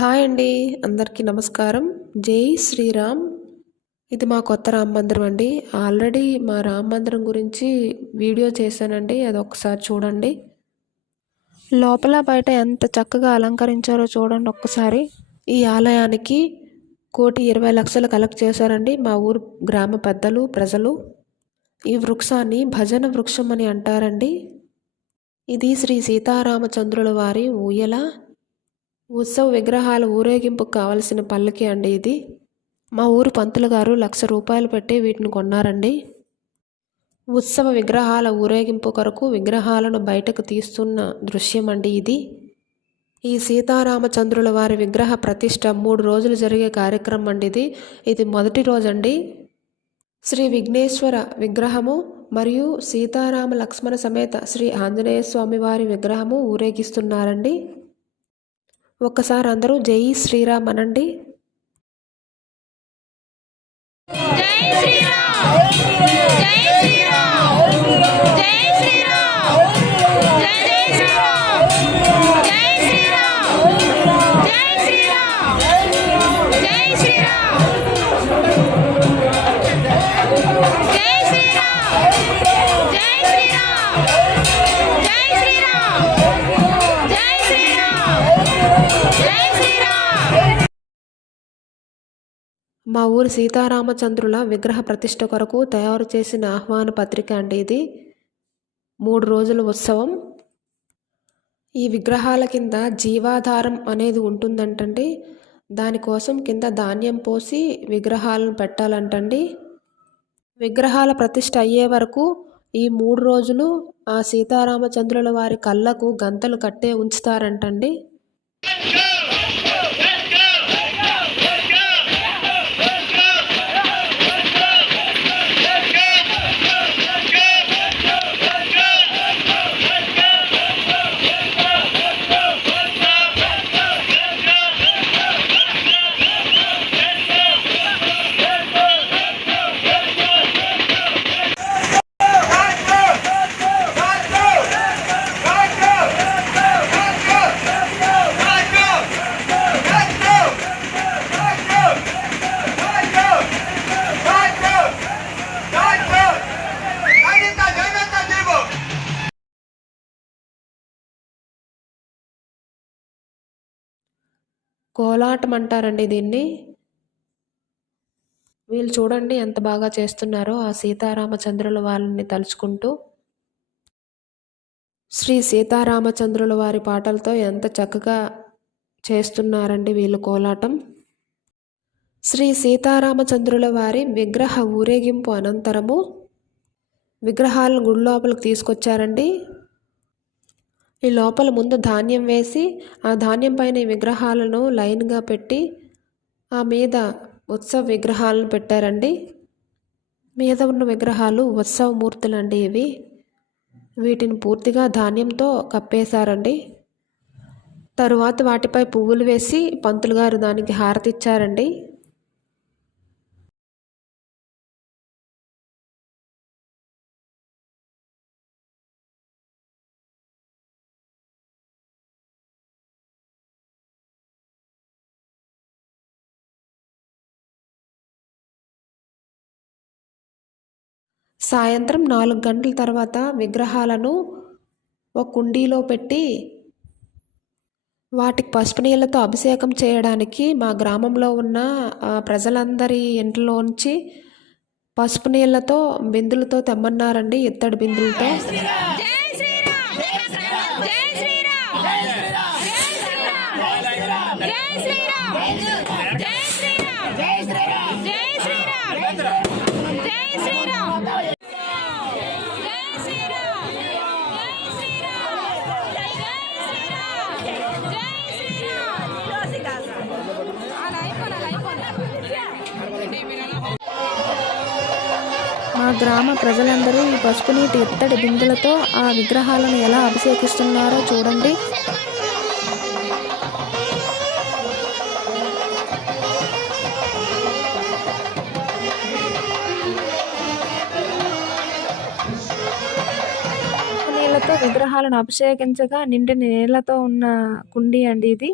Hi అండి. అందరికీ నమస్కారం. జై శ్రీరామ్. ఇది మా కొత్త రామ మందిరం అండి. ఆల్రెడీ మా రామ మందిరం గురించి వీడియో చేశానండి. అదొకసారి చూడండి. లోపల బయట ఎంత చక్కగా అలంకరించారో చూడండి ఒక్కసారి. ఈ ఆలయానికి 1,20,00,000 కలెక్ట్ చేశారండి మా ఊరు గ్రామ పెద్దలు, ప్రజలు. ఈ వృక్షాన్ని భజన వృక్షం అని అంటారండి. ఇది శ్రీ సీతారామచంద్రుల వారి ఊయల. ఉత్సవ విగ్రహాల ఊరేగింపుకు కావలసిన పల్లకి అండి ఇది. మా ఊరు పంతులు గారు ₹1,00,000 పెట్టి వీటిని కొన్నారండి. ఉత్సవ విగ్రహాల ఊరేగింపు కొరకు విగ్రహాలను బయటకు తీస్తున్న దృశ్యం అండి ఇది. ఈ సీతారామచంద్రుల వారి విగ్రహ ప్రతిష్ట 3 రోజులు జరిగే కార్యక్రమం అండి ఇది. ఇది మొదటి రోజండి. శ్రీ విఘ్నేశ్వర విగ్రహము మరియు సీతారామ లక్ష్మణ సమేత శ్రీ ఆంజనేయ స్వామి వారి విగ్రహము ఊరేగిస్తున్నారండి. ఒక్కసారి అందరూ జై శ్రీరామ్ అనండి. మా ఊరి సీతారామచంద్రుల విగ్రహ ప్రతిష్ఠ కొరకు తయారు చేసిన ఆహ్వాన పత్రిక అండి ఇది. 3 రోజుల ఉత్సవం. ఈ విగ్రహాల కింద జీవాధారం అనేది ఉంటుందంటండి. దానికోసం కింద ధాన్యం పోసి విగ్రహాలను పెట్టాలంటండి. విగ్రహాల ప్రతిష్ఠ అయ్యే వరకు ఈ 3 రోజులు ఆ సీతారామచంద్రుల వారి కళ్ళకు గంతలు కట్టే ఉంచుతారంటండి. కోలాటం అంటారండి దీన్ని. వీళ్ళు చూడండి ఎంత బాగా చేస్తున్నారో ఆ సీతారామచంద్రుల వారిని తలుచుకుంటూ. శ్రీ సీతారామచంద్రుల వారి పాటలతో ఎంత చక్కగా చేస్తున్నారండి వీళ్ళు కోలాటం. శ్రీ సీతారామచంద్రుల వారి విగ్రహ ఊరేగింపు అనంతరము విగ్రహాలను గుడి లోపలికి తీసుకొచ్చారండి. ఈ లోపల ముందు ధాన్యం వేసి ఆ ధాన్యం పైన ఈ విగ్రహాలను లైన్గా పెట్టి ఆ మీద ఉత్సవ విగ్రహాలను పెట్టారండి. మీద ఉన్న విగ్రహాలు ఉత్సవ మూర్తులండి ఇవి. వీటిని పూర్తిగా ధాన్యంతో కప్పేశారండి. తరువాత వాటిపై పువ్వులు వేసి పంతులు గారు దానికి హారతి ఇచ్చారండి. సాయంత్రం 4 గంటల తర్వాత విగ్రహాలను ఒక కుండీలో పెట్టి వాటికి పసుపు నీళ్ళతో అభిషేకం చేయడానికి మా గ్రామంలో ఉన్న ప్రజలందరి ఇంట్లోంచి పసుపు నీళ్ళతో బిందులతో తెమ్మన్నారండి, ఇత్తడి బిందులతో. మా గ్రామ ప్రజలందరూ ఈ పసుపు నీటి ఇత్తడి బిందెలతో ఆ విగ్రహాలను ఎలా అభిషేకిస్తున్నారో చూడండి. నీళ్ళతో విగ్రహాలను అభిషేకించగా నిండిన నీళ్లతో ఉన్న కుండీ అండి ఇది.